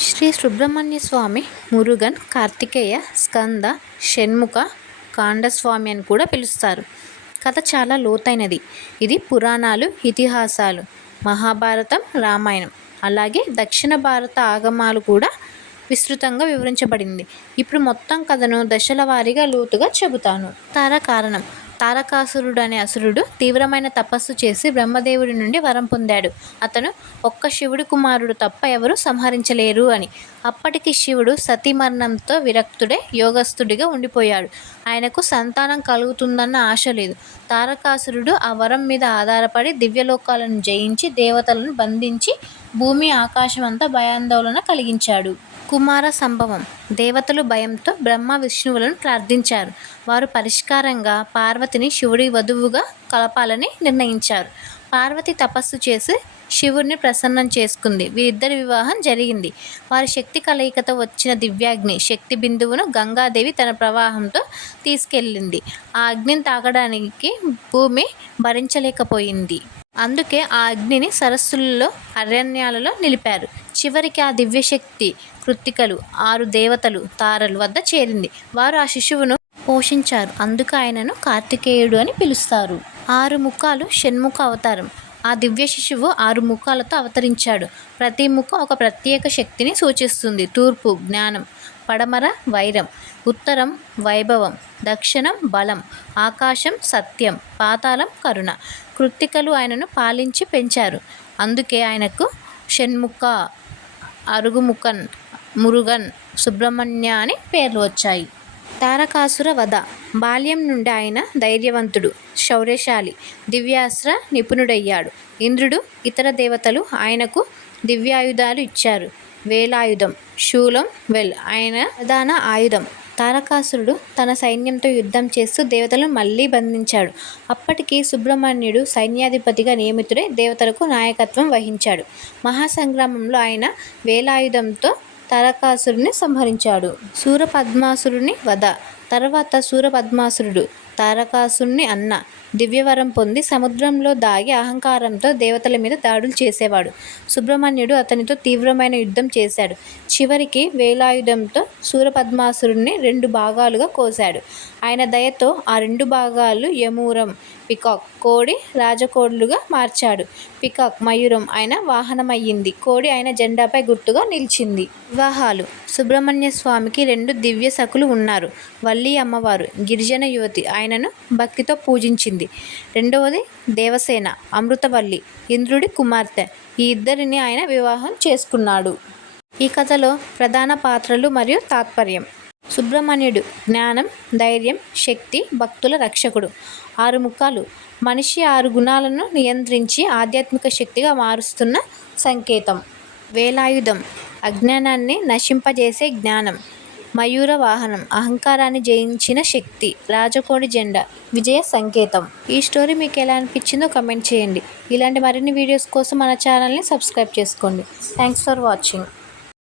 శ్రీ సుబ్రహ్మణ్య స్వామి మురుగన్ కార్తికేయ స్కంద షణ్ముఖ కాండస్వామి అని కూడా పిలుస్తారు. కథ చాలా లోతైనది. ఇది పురాణాలు ఇతిహాసాలు మహాభారతం రామాయణం. అలాగే దక్షిణ భారత ఆగమాలు కూడా విస్తృతంగా వివరించబడింది. ఇప్పుడు మొత్తం కథను దశల వారీగా లోతుగా చెబుతాను. తార కారణం తారకాసురుడు అనే అసురుడు తీవ్రమైన తపస్సు చేసి బ్రహ్మదేవుడి నుండి వరం పొందాడు. అతను ఒక్క శివుడి కుమారుడు తప్ప ఎవరు సంహరించలేరు అని. అప్పటికి శివుడు సతీమరణంతో విరక్తుడే యోగస్థుడిగా ఉండిపోయాడు. ఆయనకు సంతానం కలుగుతుందన్న ఆశ లేదు. తారకాసురుడు ఆ వరం మీద ఆధారపడి దివ్యలోకాలను జయించి దేవతలను బంధించి భూమి ఆకాశం అంతా భయాందోళన కలిగించాడు. కుమార సంభవం. దేవతలు భయంతో బ్రహ్మ విష్ణువులను ప్రార్థించారు. వారు పరిష్కారంగా పార్వతిని శివుడి వధువుగా కలపాలని నిర్ణయించారు. పార్వతి తపస్సు చేసి శివుడిని ప్రసన్నం చేసుకుంది. వీరిద్దరి వివాహం జరిగింది. వారి శక్తి కలయికతో వచ్చిన దివ్యాగ్ని శక్తి బిందువును గంగాదేవి తన ప్రవాహంతో తీసుకెళ్ళింది. ఆ అగ్నిని తాగడానికి భూమి భరించలేకపోయింది. అందుకే ఆ అగ్నిని సరస్సులలో అరణ్యాలలో నిలిపారు. చివరికి ఆ దివ్యశక్తి కృత్తికలు ఆరు దేవతలు తారలు వద్ద చేరింది. వారు ఆ శిశువును పోషించారు. అందుకు ఆయనను కార్తికేయుడు అని పిలుస్తారు. ఆరు ముఖాలు షణ్ముఖ అవతారం. ఆ దివ్య శిశువు ఆరు ముఖాలతో అవతరించాడు. ప్రతి ముఖం ఒక ప్రత్యేక శక్తిని సూచిస్తుంది. తూర్పు జ్ఞానం. పడమర వైరం ఉత్తరం వైభవం దక్షిణం బలం ఆకాశం సత్యం పాతాళం కరుణ. కృత్తికలు ఆయనను పాలించి పెంచారు. అందుకే ఆయనకు షణ్ముఖ అరుగుముఖన్ మురుగన్ సుబ్రహ్మణ్య అని పేర్లు వచ్చాయి. తారకాసుర వధ బాల్యం నుండి ఆయన ధైర్యవంతుడు శౌర్యశాలి దివ్యాస్త్ర నిపుణుడయ్యాడు. ఇంద్రుడు ఇతర దేవతలు ఆయనకు దివ్యాయుధాలు ఇచ్చారు. వేలాయుధం. శూలం వెల్. ఆయన ప్రధాన ఆయుధం. తారకాసురుడు తన సైన్యంతో యుద్ధం చేస్తూ దేవతలను మళ్ళీ బంధించాడు. అప్పటికి సుబ్రహ్మణ్యుడు సైన్యాధిపతిగా నియమితుడై దేవతలకు నాయకత్వం వహించాడు. మహాసంగ్రామంలో ఆయన వేలాయుధంతో తారకాసురుని సంహరించాడు. శూరపద్మాసురుని వధ. తర్వాత శూరపద్మాసురుడు తారకాసురుని అన్న. దివ్యవరం పొంది సముద్రంలో దాగి అహంకారంతో దేవతల మీద దాడులు చేసేవాడు. సుబ్రహ్మణ్యుడు అతనితో తీవ్రమైన యుద్ధం చేశాడు. చివరికి వేలాయుధంతో సూరపద్మాసురుణ్ణి రెండు భాగాలుగా కోశాడు. ఆయన దయతో ఆ రెండు భాగాలు యమూరం పికాక్ కోడి రాజకోడులుగా మార్చాడు. పికాక్ మయూరం ఆయన వాహనమయ్యింది. కోడి ఆయన జెండాపై గుర్తుగా నిలిచింది. వివాహాలు. సుబ్రహ్మణ్య స్వామికి రెండు దివ్య సకులు ఉన్నారు. వల్లి అమ్మవారు గిరిజన యువతి ఆయనను భక్తితో పూజించింది. రెండవది దేవసేన అమృతవల్లి ఇంద్రుడి కుమార్తె. ఈ ఇద్దరిని ఆయన వివాహం చేసుకున్నాడు. ఈ కథలో ప్రధాన పాత్రలు మరియు తాత్పర్యం. సుబ్రహ్మణ్యుడు జ్ఞానం ధైర్యం శక్తి భక్తుల రక్షకుడు. ఆరు ముఖాలు. మనిషి ఆరు గుణాలను నియంత్రించి ఆధ్యాత్మిక శక్తిగా మారుస్తున్న సంకేతం. వేలాయుధం. అజ్ఞానాన్ని నశింపజేసే జ్ఞానం. మయూర వాహనం అహంకారాన్ని జయించిన శక్తి రాజకోడి జెండా విజయ సంకేతం. ఈ స్టోరీ మీకు ఎలా అనిపించిందో కమెంట్ చేయండి. ఇలాంటి మరిన్ని వీడియోస్ కోసం మన ఛానల్ని సబ్స్క్రైబ్ చేసుకోండి. Thanks for watching.